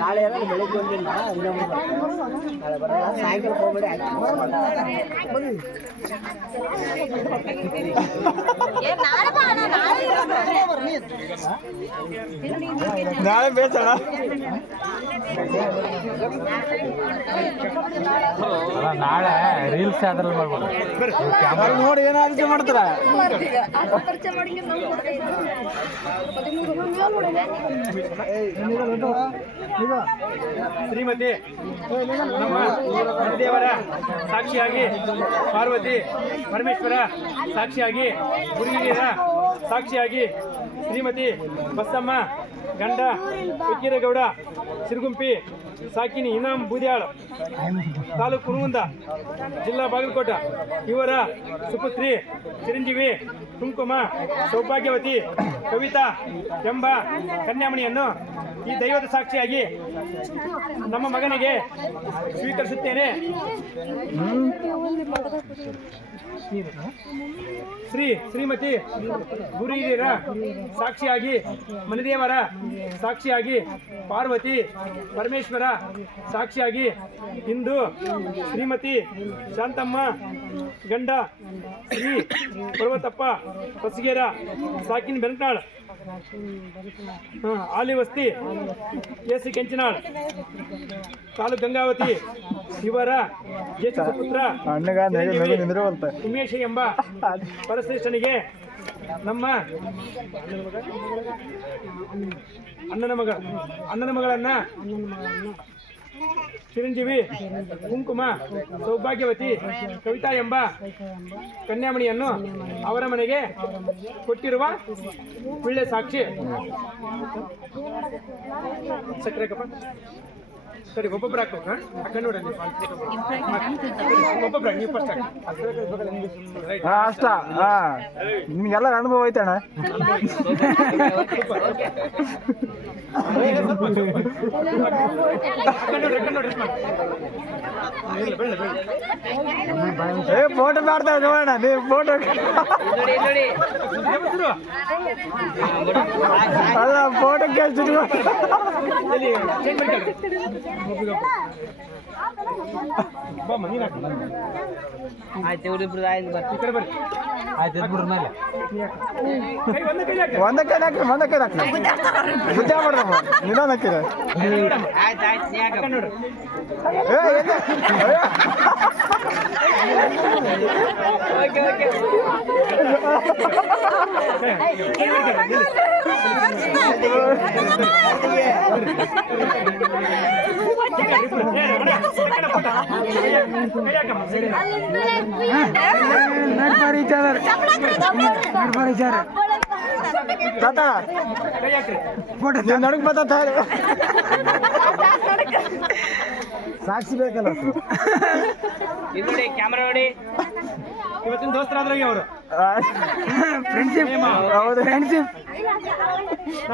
ನಾಳೆ ಎಲ್ಲ ಬೆಳಿಗ್ಗೆ ಒಂದಿಲ್ಲ ನಾಳೆ ಬರಲ್ಲ ಸಾಯಂಕಾಲ ಹೋಗ್ಬೇಡಿ ನಾಳೆ ಬೇಸಣ ನಾಳೆ ರೀಲ್ಸ್ ಅದ್ರಲ್ಲಿ ಮಾಡ್ಬೋದು ನೋಡಿ ಏನೋ ಅರ್ಜಿ ಮಾಡ್ತಾರ ಶ್ರೀಮತಿ ನಮ್ಮ ದೇವರ ಸಾಕ್ಷಿಯಾಗಿ ಪಾರ್ವತಿ ಪರಮೇಶ್ವರ ಸಾಕ್ಷಿಯಾಗಿ ಗುರುಹಿರಿಯರ ಸಾಕ್ಷಿಯಾಗಿ ಶ್ರೀಮತಿ ಬಸಮ್ಮ ಗಂಡ ಉಕ್ಕಿರೇಗೌಡ ಸಿರುಗುಂಪಿ ಸಾಕಿನಿ ಇನಾಮ್ ಬೂದ್ಯಾಳ ತಾಲೂಕು ಕುರುಗುಂದ ಜಿಲ್ಲಾ ಬಾಗಲಕೋಟ ಇವರ ಸುಪುತ್ರಿ ಚಿರಂಜೀವಿ ಕುಂಕುಮ ಸೌಭಾಗ್ಯವತಿ ಕವಿತಾ ಎಂಬ ಕನ್ಯಾಮಣಿಯನ್ನು ಈ ದೈವದ ಸಾಕ್ಷಿಯಾಗಿ ನಮ್ಮ ಮಗನಿಗೆ ಸ್ವೀಕರಿಸುತ್ತೇನೆ. ಶ್ರೀಮತಿ ಗುರುಹಿರಿಯರ ಸಾಕ್ಷಿಯಾಗಿ ಮನೆದೇವರ ಸಾಕ್ಷಿಯಾಗಿ ಪಾರ್ವತಿ ಪರಮೇಶ್ವರ ಸಾಕ್ಷಿಯಾಗಿ ಇಂದು ಶ್ರೀಮತಿ ಶಾಂತಮ್ಮ ಗಂಡ ಶ್ರೀ ಪರ್ವತಪ್ಪ ಹೊಸಗೇರ ಸಾಕಿನ ಬೆಂಕನಾಳ್ ಆಲಿವಸ್ತಿ ಕೆಸಿ ಕೆಂಚನಾಳ್ ತಾಲೂಕು ಗಂಗಾವತಿ ಇವರ ಜ್ಯೇಷ್ಠ ಸುಪುತ್ರ ಉಮೇಶ ಎಂಬ ಪರಶ್ರೇಷ್ಠನಿಗೆ ನಮ್ಮ ಅಣ್ಣನ ಮಗಳನ್ನ ಚಿರಂಜೀವಿ ಕುಂಕುಮ ಸೌಭಾಗ್ಯವತಿ ಕವಿತಾ ಎಂಬ ಕನ್ಯಾಮಣಿಯನ್ನು ಅವರ ಮನೆಗೆ ಕೊಟ್ಟಿರುವ ಒಳ್ಳೆ ಸಾಕ್ಷಿ. ಸಕ್ಕರೆಗಪ್ಪ ಸರಿ ಒಬ್ಬೊಬ್ಬರು ಹಾಕೋ ಅಕ್ಕ ನೋಡಲ್ಲಿ ಒಬ್ಬೊಬ್ಬರ ನೀವು ಫಸ್ಟ್ ಅಷ್ಟ ನಿಮ್ಗೆಲ್ಲ ಅನುಭವ ಐತಣ್ಣ. ಫೋಟೋ ಮಾಡ್ತಾವ ನೋಡೋಣ ನೀವು ಫೋಟೋ ಅಲ್ಲ ಫೋಟೋಕ್ಕೆ ಆಯ್ತು ಇವ್ರಿಬ್ರು ಆಯ್ತು ಬರ್ರಿ ಆಯ್ತು ಮೇಲೆ ಒಂದ ಕೈ ಹಾಕ್ರಿ ಬುದ್ಧ ಮಾಡ್ರಿ ನಿಧಾನ ಹಾಕಿರ ನೋಡ್ರಿ ನಡಕ್ ಬತ್ತ ಸಾಕ್ಷಿ ಬೇಕಲ್ಲ ನೋಡಿ ಕ್ಯಾಮ್ರಾ ನೋಡಿ ಇವತ್ತಿನ ದೋಸ್ತರಾದ್ರಾಗ ಅವರು ಫ್ರೆಂಡ್ಶಿಪ್ ಹೌದು ಫ್ರೆಂಡ್ಶಿಪ್